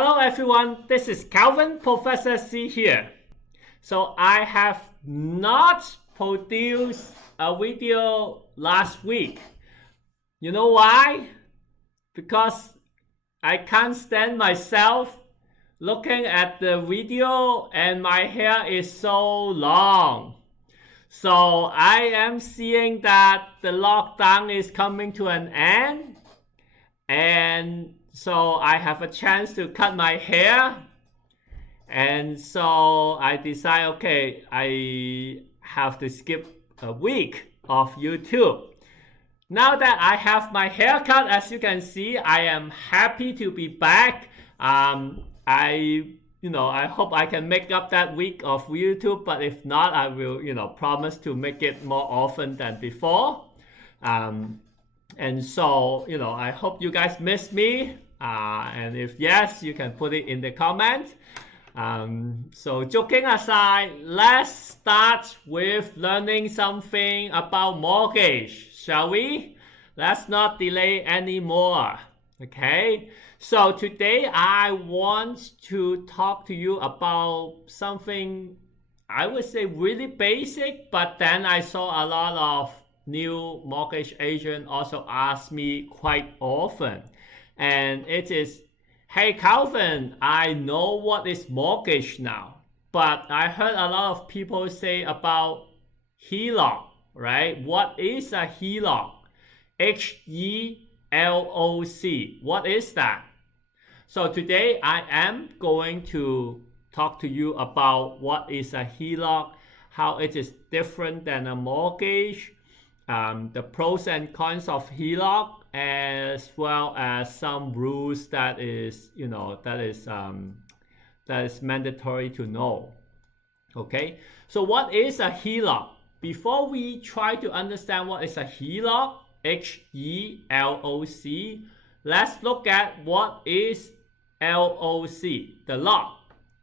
Hello everyone, this is Calvin, Professor C here. So I have not produced a video last week. You know why? Because I can't stand myself looking at the video and my hair is so long. So I am seeing that the lockdown is coming to an end, and so I have a chance to cut my hair, and so I decide, okay, I have to skip a week of YouTube. Now that I have my haircut, as you can see, I am happy to be back. I hope I can make up that week of YouTube, but if not, I will, promise to make it more often than before. And so, I hope you guys miss me. And if yes, you can put it in the comment. So joking aside, let's start with learning something about mortgage, shall we? Let's not delay anymore. Okay, so today I want to talk to you about something I would say really basic, but then I saw a lot of new mortgage agents also ask me quite often, and it is, hey Calvin, I know what is mortgage now, but I heard a lot of people say about Heloc, right? What is a Heloc? Heloc. What is that? So today I am going to talk to you about what is a Heloc, how it is different than a mortgage, the pros and cons of Heloc, as well as some rules that is mandatory to know. Okay, so what is a Heloc? Before we try to understand what is a Heloc, Heloc, let's look at what is LOC, the loc,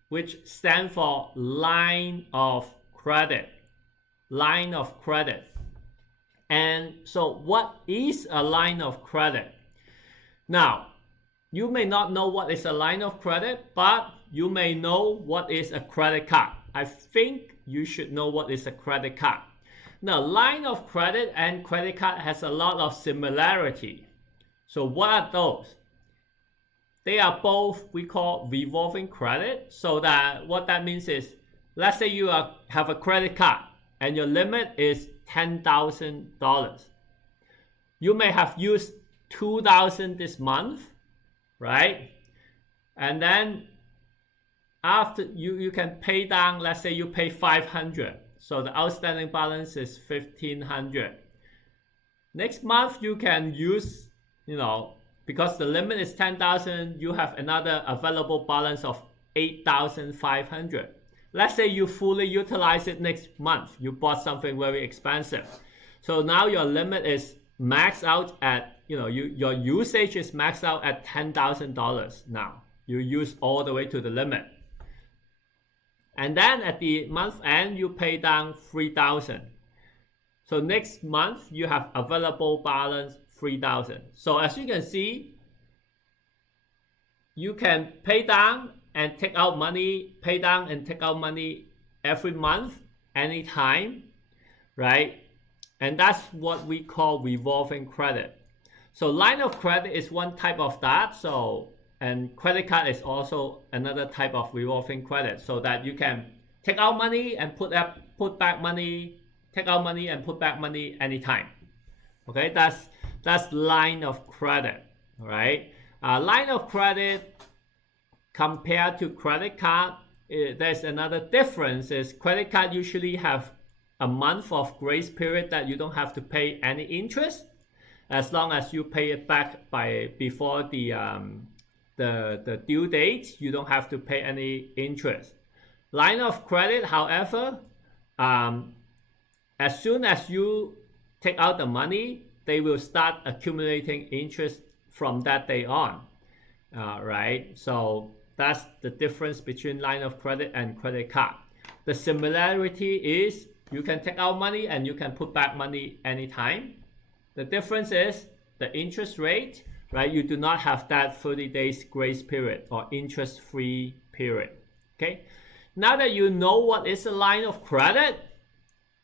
which stands for line of credit. Line of credit. And so what is a line of credit? Now, you may not know what is a line of credit, but you may know what is a credit card. I think you should know what is a credit card. Now, line of credit and credit card has a lot of similarity. So what are those? They are both, we call revolving credit. So that what that means is, let's say you have a credit card and your limit is $10,000. You may have used $2,000 this month, right? And then after you can pay down, let's say you pay $500. So the outstanding balance is $1,500. Next month you can use, because the limit is $10,000, you have another available balance of $8,500. Let's say you fully utilize it next month. You bought something very expensive. So now your limit is maxed out at, your usage is maxed out at $10,000 now. You use all the way to the limit. And then at the month end, you pay down $3,000. So next month, you have available balance $3,000. So as you can see, you can pay down and take out money, pay down and take out money every month, anytime, right? And that's what we call revolving credit. So line of credit is one type of that. And credit card is also another type of revolving credit, so that you can take out money and put back money, take out money and put back money anytime. Okay, that's line of credit, right? Line of credit compared to credit card, there's another difference. Is credit card usually have a month of grace period that you don't have to pay any interest, as long as you pay it back before the due date. You don't have to pay any interest. Line of credit, however, as soon as you take out the money, they will start accumulating interest from that day on, right? So that's the difference between line of credit and credit card. The similarity is you can take out money and you can put back money anytime. The difference is the interest rate, right? You do not have that 30 days grace period or interest-free period, okay? Now that you know what is a line of credit,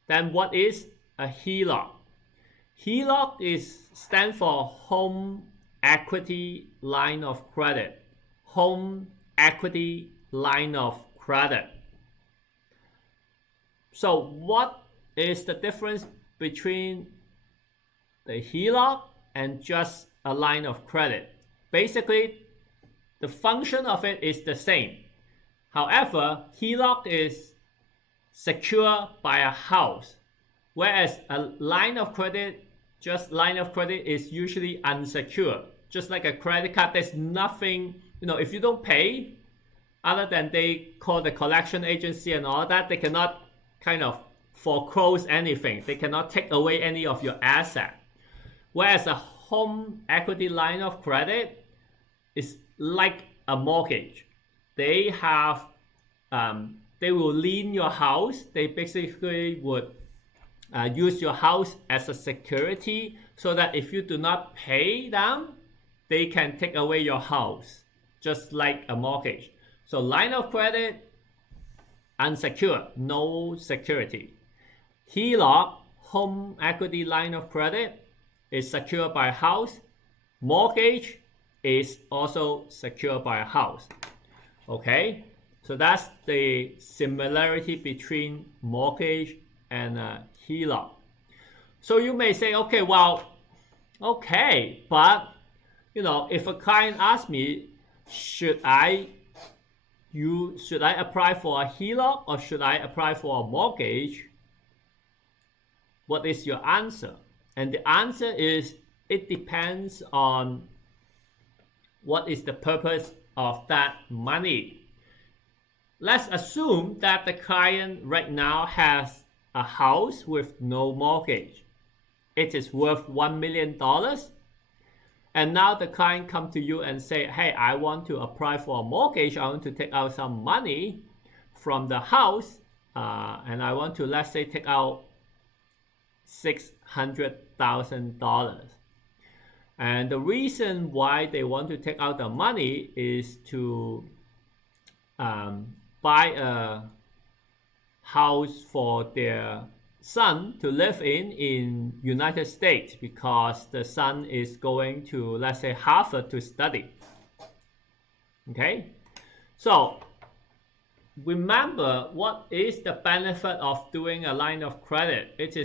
then what is a HELOC? HELOC stands for Home Equity Line of Credit. Home Equity Line of Credit. So what is the difference between the HELOC and just a line of credit? Basically, the function of it is the same. However, HELOC is secure by a house, whereas a line of credit, just line of credit, is usually unsecured. Just like a credit card, there's nothing, if you don't pay, other than they call the collection agency and all that, they cannot kind of foreclose anything. They cannot take away any of your asset. Whereas a home equity line of credit is like a mortgage. They have, they will lien your house. They basically would use your house as a security so that if you do not pay them, they can take away your house, just like a mortgage. So line of credit, unsecured, no security. HELOC, home equity line of credit, is secured by a house. Mortgage is also secured by a house. Okay, so that's the similarity between mortgage and HELOC. So you may say, okay, well, okay, but if a client asks me, should I apply for a HELOC or should I apply for a mortgage? What is your answer? And the answer is, it depends on what is the purpose of that money. Let's assume that the client right now has a house with no mortgage. It is worth $1 million. And now the client comes to you and say, hey, I want to apply for a mortgage. I want to take out some money from the house. And I want to, let's say, take out $600,000. And the reason why they want to take out the money is to buy a house for their son to live in United States, because the son is going to, let's say, Harvard to study. Okay, so remember, what is the benefit of doing a line of credit? It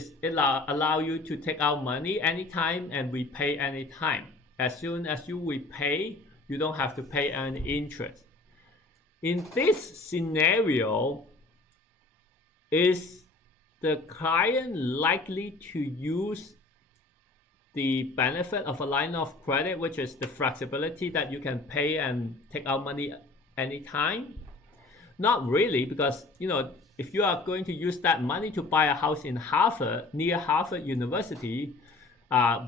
allow you to take out money anytime and repay anytime. As soon as you repay, you don't have to pay any interest. In this scenario, is the client likely to use the benefit of a line of credit, which is the flexibility that you can pay and take out money anytime? Not really, because if you are going to use that money to buy a house in Harvard, near Harvard University,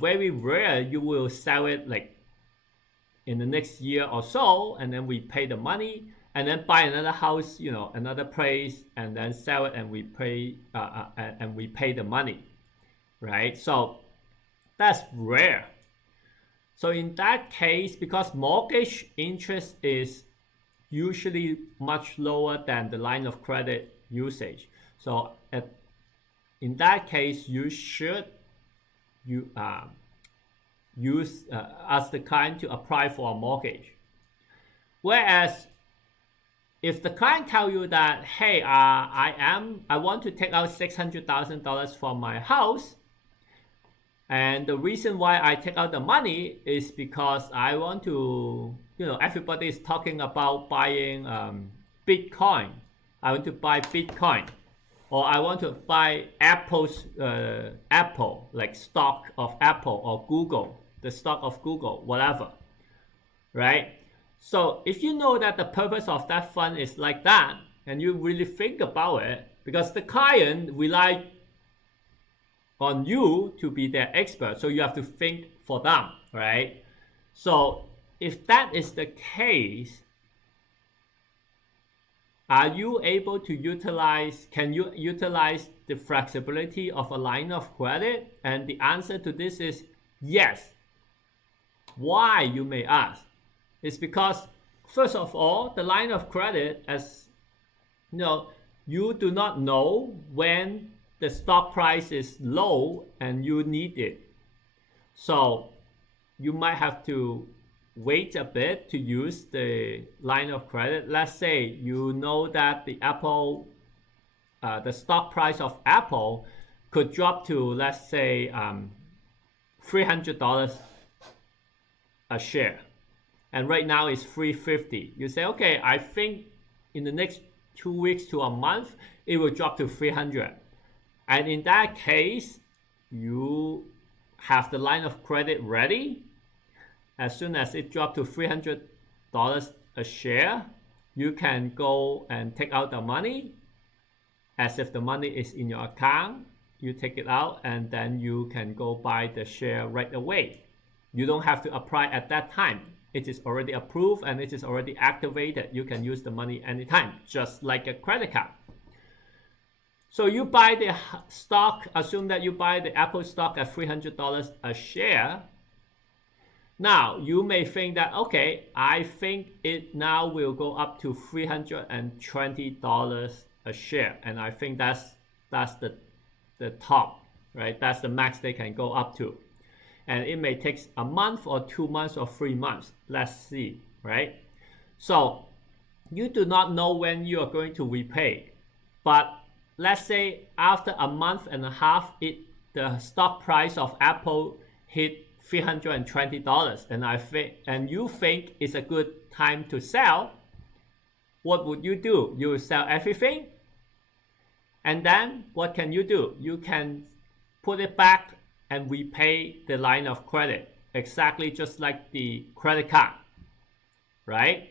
very rare you will sell it like in the next year or so, and then we pay the money, and then buy another house, another place, and then sell it and we pay the money, right? So that's rare. So in that case, because mortgage interest is usually much lower than the line of credit usage, so in that case, you should ask the client to apply for a mortgage. Whereas if the client tell you that, hey, I want to take out $600,000 from my house, and the reason why I take out the money is because I want to, everybody is talking about buying Bitcoin. I want to buy Bitcoin, or I want to buy Apple, like stock of Apple or Google, the stock of Google, whatever, right? So if you know that the purpose of that fund is like that, and you really think about it, because the client rely on you to be their expert, so you have to think for them, right? So if that is the case, are you able to can you utilize the flexibility of a line of credit? And the answer to this is yes. Why, you may ask? It's because, first of all, the line of credit, as you know, you do not know when the stock price is low and you need it. So you might have to wait a bit to use the line of credit. Let's say you know that the stock price of Apple could drop to, let's say, $300 a share, and right now it's $350. You say, okay, I think in the next 2 weeks to a month it will drop to $300, and in that case you have the line of credit ready. As soon as it drops to $300 a share, you can go and take out the money as if the money is in your account. You take it out and then you can go buy the share right away. You don't have to apply at that time. It is already approved and it is already activated. You can use the money anytime, just like a credit card. So you buy the stock, assume that you buy the Apple stock at $300 a share. Now you may think that, okay, I think it now will go up to $320 a share, and I think that's the top, right? That's the max they can go up to, and it may take a month or 2 months or 3 months. Let's see, right? So you do not know when you are going to repay, but let's say after a month and a half, the stock price of Apple hit $320, and you think it's a good time to sell. What would you do? You will sell everything, and then what can you do? You can put it back and repay the line of credit, exactly just like the credit card, right?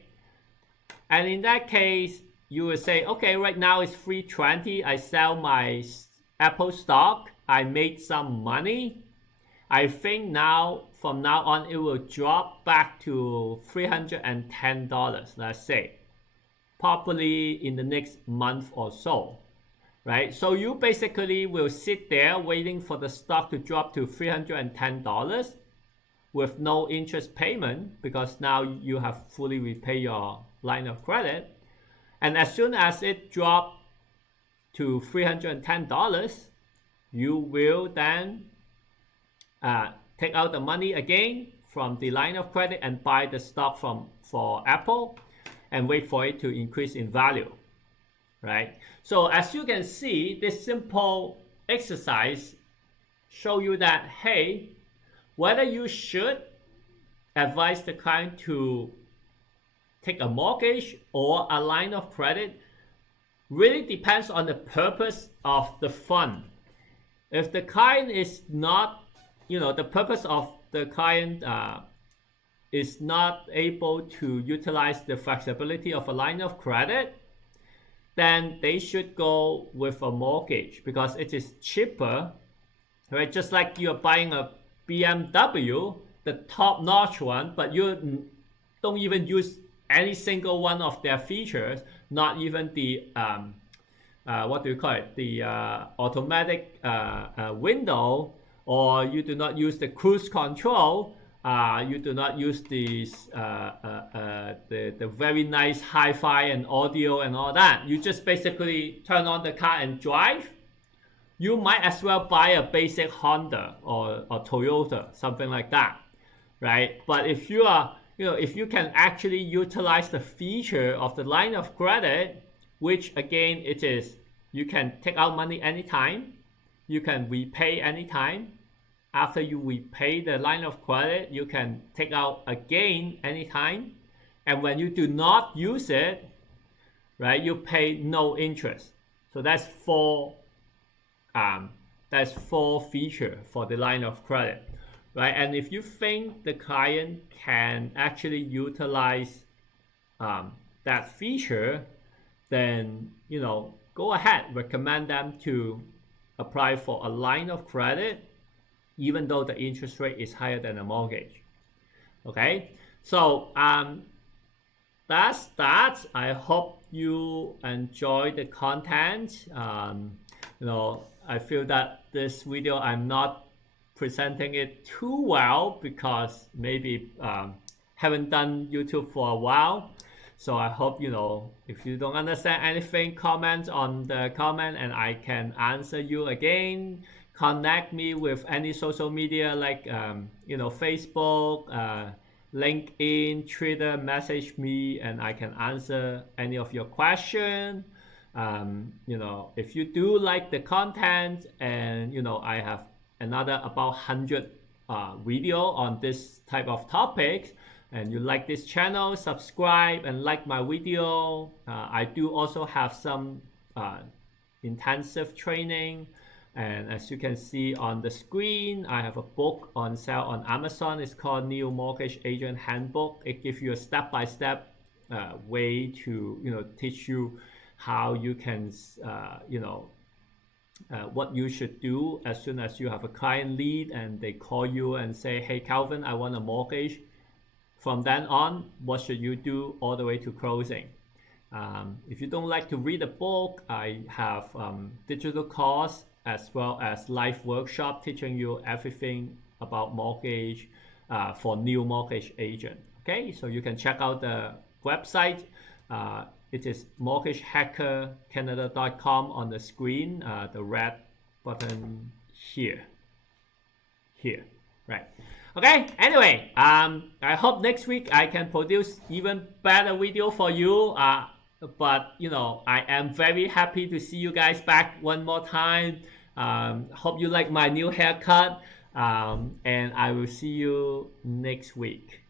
And in that case, you will say, okay, right now it's $320. I sell my Apple stock. I made some money. I think now, from now on, it will drop back to $310, let's say, probably in the next month or so, right? So you basically will sit there waiting for the stock to drop to $310 with no interest payment, because now you have fully repaid your line of credit. And as soon as it drops to $310, you will then take out the money again from the line of credit and buy the stock for Apple and wait for it to increase in value, right? So as you can see, this simple exercise show you that, hey, whether you should advise the client to take a mortgage or a line of credit really depends on the purpose of the fund. If the client is not, the purpose of the client is not able to utilize the flexibility of a line of credit, then they should go with a mortgage because it is cheaper, right? Just like you're buying a BMW, the top-notch one, but you don't even use any single one of their features, not even the the automatic window, or you do not use the cruise control, you do not use the very nice hi-fi and audio and all that. You just basically turn on the car and drive. You might as well buy a basic Honda or Toyota, something like that, right? But if you are, if you can actually utilize the feature of the line of credit, which again, it is, you can take out money anytime, you can repay anytime. After you repay the line of credit, you can take out again anytime. And when you do not use it, right, you pay no interest. So that's four features for the line of credit, right? And if you think the client can actually utilize that feature, then go ahead, recommend them to apply for a line of credit, even though the interest rate is higher than a mortgage. Okay, so that's that. I hope you enjoy the content. I feel that this video, I'm not presenting it too well because maybe haven't done YouTube for a while. So I hope, if you don't understand anything, comment on the comment and I can answer you again. Connect me with any social media like, Facebook, LinkedIn, Twitter, message me and I can answer any of your questions. If you do like the content and, I have another about 100 video on this type of topics, and you like this channel, subscribe and like my video. I do also have some intensive training, and as you can see on the screen, I have a book on sale on Amazon. It's called New Mortgage Agent Handbook. It gives you a step-by-step way to teach you how you can what you should do as soon as you have a client lead and they call you and say, hey Calvin, I want a mortgage. From then on, what should you do all the way to closing? If you don't like to read a book, I have digital course as well as live workshop teaching you everything about mortgage for new mortgage agent. Okay, so you can check out the website. It is mortgagehackercanada.com on the screen, the red button here, right? Okay, anyway, I hope next week I can produce even better video for you. But I am very happy to see you guys back one more time. Hope you like my new haircut, and I will see you next week.